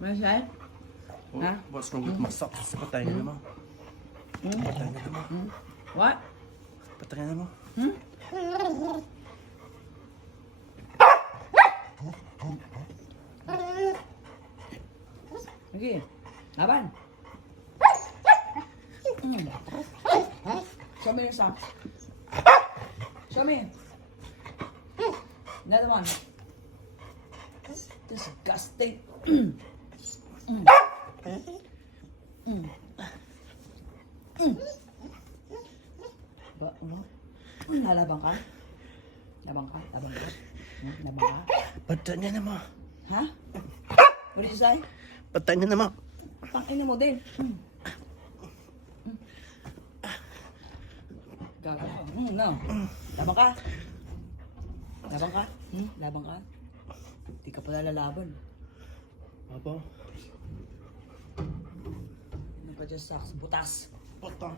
Masay? Ha? What's wrong with my socks? Patay na naman. Patay na naman. What? Patay na naman. Sige. Laban. Show me your socks. Show me. Another one. Disgusting. Ba, ano? Lalabang ka? Labang ka? Labang ka? Labang ka? Patay na naman. Ha? What did you say? Patay na naman. Pangina mo din. Gaga. No. Labang ka? Labang ka? Labang ka? Hindi ka pala lalaban. Apa? Ano pa dyan socks? Butas. Patay.